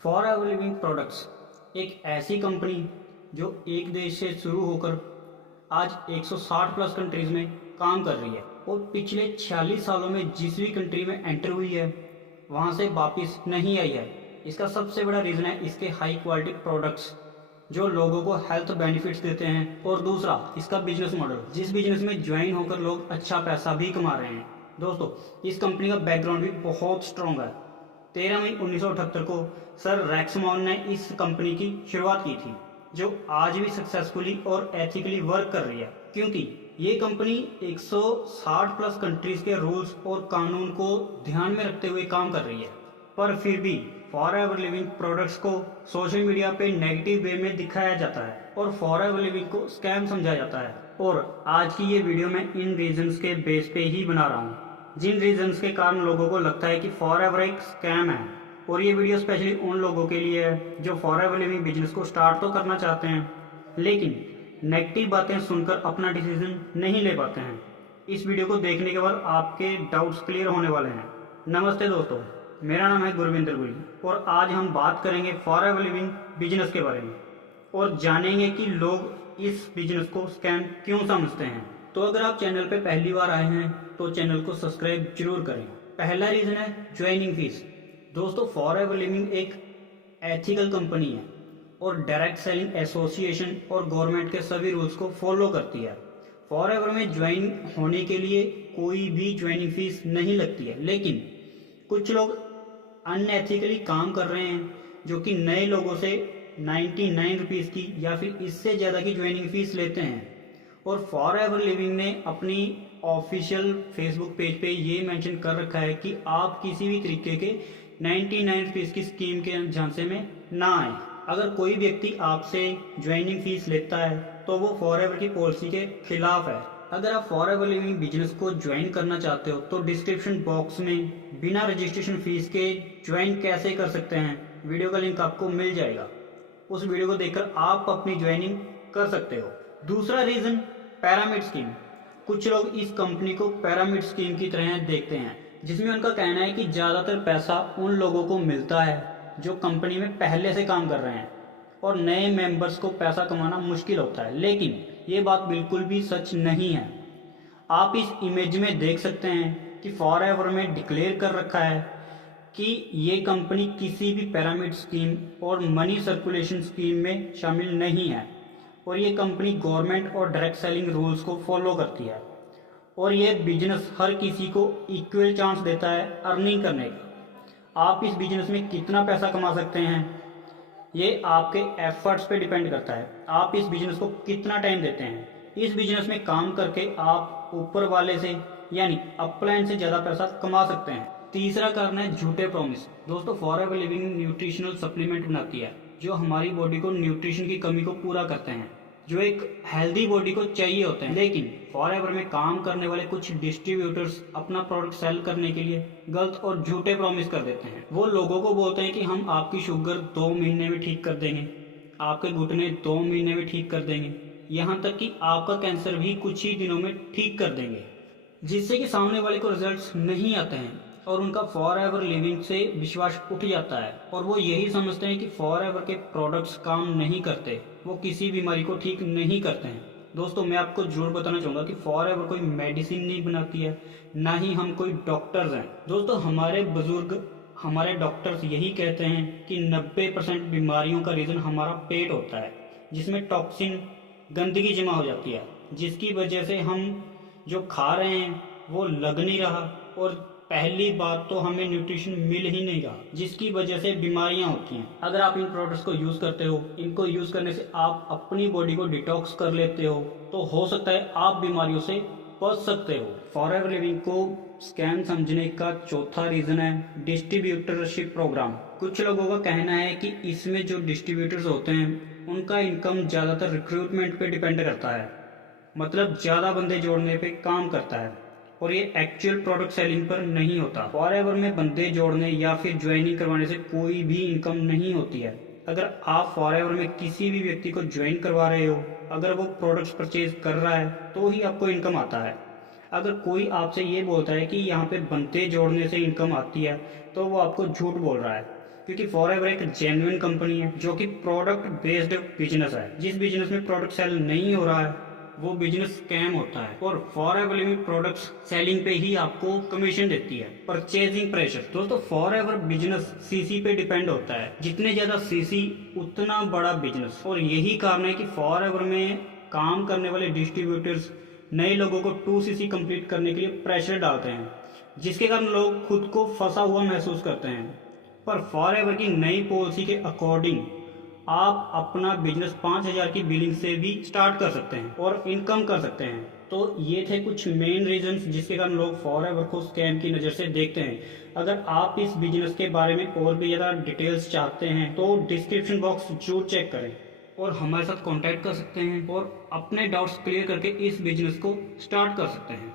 Forever living products एक ऐसी company जो एक देश से शुरू होकर आज 160 प्लस कंट्रीज में काम कर रही है और पिछले 46 सालों में जिस भी कंट्री में एंटर हुई है वहाँ से वापस नहीं आई है। इसका सबसे बड़ा रीज़न है इसके हाई क्वालिटी प्रोडक्ट्स जो लोगों को हेल्थ बेनिफिट्स देते हैं, और दूसरा इसका बिजनेस मॉडल जिस बिजनेस में ज्वाइन होकर लोग अच्छा पैसा भी कमा रहे हैं। दोस्तों, इस कंपनी का बैकग्राउंड भी बहुत स्ट्रॉन्ग है। 13 मई 1978 को सर रैक्समॉन ने इस कंपनी की शुरुआत की थी जो आज भी सक्सेसफुली और एथिकली वर्क कर रही है, क्योंकि ये कंपनी 160 प्लस कंट्रीज के रूल्स और कानून को ध्यान में रखते हुए काम कर रही है। पर फिर भी फॉरएवर लिविंग प्रोडक्ट्स को सोशल मीडिया पे नेगेटिव वे में दिखाया जाता है और फॉरएवर लिविंग को स्कैम समझा जाता है। और आज की ये वीडियो मैं इन रीजंस के बेस पे ही बना रहा हूँ, जिन रीजंस के कारण लोगों को लगता है कि फॉरएवर एक स्कैम है। और ये वीडियो स्पेशली उन लोगों के लिए है जो फॉरएवर लिविंग बिजनेस को स्टार्ट तो करना चाहते हैं लेकिन नेगेटिव बातें सुनकर अपना डिसीजन नहीं ले पाते हैं। इस वीडियो को देखने के बाद आपके डाउट्स क्लियर होने वाले हैं। नमस्ते दोस्तों, मेरा नाम है गुरविंदर गुली और आज हम बात करेंगे फॉरएवर लिविंग बिजनेस के बारे में और जानेंगे कि लोग इस बिजनेस को स्कैम क्यों समझते हैं। तो अगर आप चैनल पे पहली बार आए हैं तो चैनल को सब्सक्राइब जरूर करें। पहला रीजन है ज्वाइनिंग फीस। दोस्तों, फॉरएवर लिविंग एक एथिकल कंपनी है और डायरेक्ट सेलिंग एसोसिएशन और गवर्नमेंट के सभी रूल्स को फॉलो करती है। फॉरएवर में ज्वाइन होने के लिए कोई भी ज्वाइनिंग फीस नहीं लगती है, लेकिन कुछ लोग अनएथिकली काम कर रहे हैं जो कि नए लोगों से 99 रुपीज़ की या फिर इससे ज़्यादा की ज्वाइनिंग फीस लेते हैं। और फॉरएवर लिविंग ने अपनी ऑफिशियल फेसबुक पेज पे ये मेंशन कर रखा है कि आप किसी भी तरीके के 99 रुपीज़ की स्कीम के झांसे में ना आए। अगर कोई व्यक्ति आपसे ज्वाइनिंग फीस लेता है तो वो फॉरएवर की पॉलिसी के खिलाफ है। अगर आप फॉरएवर लिविंग बिजनेस को ज्वाइन करना चाहते हो तो डिस्क्रिप्शन बॉक्स में बिना रजिस्ट्रेशन फीस के ज्वाइन कैसे कर सकते हैं वीडियो का लिंक आपको मिल जाएगा। उस वीडियो को देखकर आप अपनी ज्वाइनिंग कर सकते हो। दूसरा रीजन पिरामिड स्कीम। कुछ लोग इस कंपनी को पिरामिड स्कीम की तरह देखते हैं, जिसमें उनका कहना है कि ज़्यादातर पैसा उन लोगों को मिलता है जो कंपनी में पहले से काम कर रहे हैं और नए मेंबर्स को पैसा कमाना मुश्किल होता है। लेकिन ये बात बिल्कुल भी सच नहीं है। आप इस इमेज में देख सकते हैं कि फॉरएवर में डिक्लेयर कर रखा है कि ये कंपनी किसी भी पिरामिड स्कीम और मनी सर्कुलेशन स्कीम में शामिल नहीं है और ये कंपनी गवर्नमेंट और डायरेक्ट सेलिंग रूल्स को फॉलो करती है और ये बिजनेस हर किसी को इक्वल चांस देता है अर्निंग करने का। आप इस बिजनेस में कितना पैसा कमा सकते हैं ये आपके एफर्ट्स पे डिपेंड करता है। आप इस बिजनेस को कितना टाइम देते हैं। इस बिजनेस में काम करके आप ऊपर वाले से यानी अपलाइन से ज़्यादा पैसा कमा सकते हैं। तीसरा कारण है झूठे प्रॉमिस। दोस्तों, फॉरएवर लिविंग न्यूट्रिशनल सप्लीमेंट बनाती है जो हमारी बॉडी को न्यूट्रिशन की कमी को पूरा करते हैं जो एक हेल्दी बॉडी को चाहिए होते हैं। लेकिन फॉरएवर में काम करने वाले कुछ डिस्ट्रीब्यूटर्स अपना प्रोडक्ट सेल करने के लिए गलत और झूठे प्रॉमिस कर देते हैं। वो लोगों को बोलते हैं कि हम आपकी शुगर 2 महीने में ठीक कर देंगे, आपके घुटने 2 महीने में ठीक कर देंगे, यहाँ तक कि आपका कैंसर भी कुछ ही दिनों में ठीक कर देंगे, जिससे कि सामने वाले को रिजल्ट्स नहीं आते हैं और उनका फॉरएवर लिविंग से विश्वास उठ जाता है और वो यही समझते हैं कि फॉरएवर के प्रोडक्ट्स काम नहीं करते, वो किसी बीमारी को ठीक नहीं करते हैं। दोस्तों, मैं आपको जरूर बताना चाहूँगा कि फॉरएवर कोई मेडिसिन नहीं बनाती है, ना ही हम कोई डॉक्टर्स हैं। दोस्तों, हमारे बुजुर्ग हमारे डॉक्टर्स यही कहते हैं कि 90% बीमारियों का रीज़न हमारा पेट होता है, जिसमें टॉक्सिन गंदगी जमा हो जाती है, जिसकी वजह से हम जो खा रहे हैं वो लग नहीं रहा और पहली बात तो हमें न्यूट्रिशन मिल ही नहीं रहा, जिसकी वजह से बीमारियां होती हैं। अगर आप इन प्रोडक्ट्स को यूज़ करते हो, इनको यूज़ करने से आप अपनी बॉडी को डिटॉक्स कर लेते हो, तो हो सकता है आप बीमारियों से बच सकते हो। फॉरएवर लिविंग को स्कैम समझने का चौथा रीज़न है डिस्ट्रीब्यूटरशिप प्रोग्राम। कुछ लोगों का कहना है कि इसमें जो डिस्ट्रीब्यूटर्स होते हैं उनका इनकम ज़्यादातर रिक्रूटमेंट पे डिपेंड करता है, मतलब ज़्यादा बंदे जोड़ने पे काम करता है और ये एक्चुअल प्रोडक्ट सेलिंग पर नहीं होता। फॉरएवर में बंदे जोड़ने या फिर ज्वाइनिंग करवाने से कोई भी इनकम नहीं होती है। अगर आप फॉरएवर में किसी भी व्यक्ति को ज्वाइन करवा रहे हो, अगर वो प्रोडक्ट्स परचेज कर रहा है तो ही आपको इनकम आता है। अगर कोई आपसे ये बोलता है कि यहाँ पे बंदे जोड़ने से इनकम आती है तो वो आपको झूठ बोल रहा है, क्योंकि फॉरएवर एक जेन्युइन कंपनी है जो कि प्रोडक्ट बेस्ड बिजनेस है। जिस बिजनेस में प्रोडक्ट सेल नहीं हो रहा है वो बिजनेस स्कैम होता है, और फॉरएवर लिमिट प्रोडक्ट्स सेलिंग पे ही आपको कमीशन देती है। परचेजिंग प्रेशर, दोस्तों फॉरएवर बिजनेस सीसी पे डिपेंड होता है, जितने ज्यादा सीसी उतना बड़ा बिजनेस। और यही कारण है कि फॉरएवर में काम करने वाले डिस्ट्रीब्यूटर्स नए लोगों को 2cc कंप्लीट करने के लिए प्रेशर डालते हैं, जिसके कारण लोग खुद को फंसा हुआ महसूस करते हैं। पर फॉरएवर की नई पॉलिसी के अकॉर्डिंग आप अपना बिजनेस 5,000 की बिलिंग से भी स्टार्ट कर सकते हैं और इनकम कर सकते हैं। तो ये थे कुछ मेन रीजंस जिसके कारण लोग फॉरएवर को स्कैम की नज़र से देखते हैं। अगर आप इस बिजनेस के बारे में और भी ज़्यादा डिटेल्स चाहते हैं तो डिस्क्रिप्शन बॉक्स जरूर चेक करें और हमारे साथ कांटेक्ट कर सकते हैं और अपने डाउट्स क्लियर करके इस बिजनेस को स्टार्ट कर सकते हैं।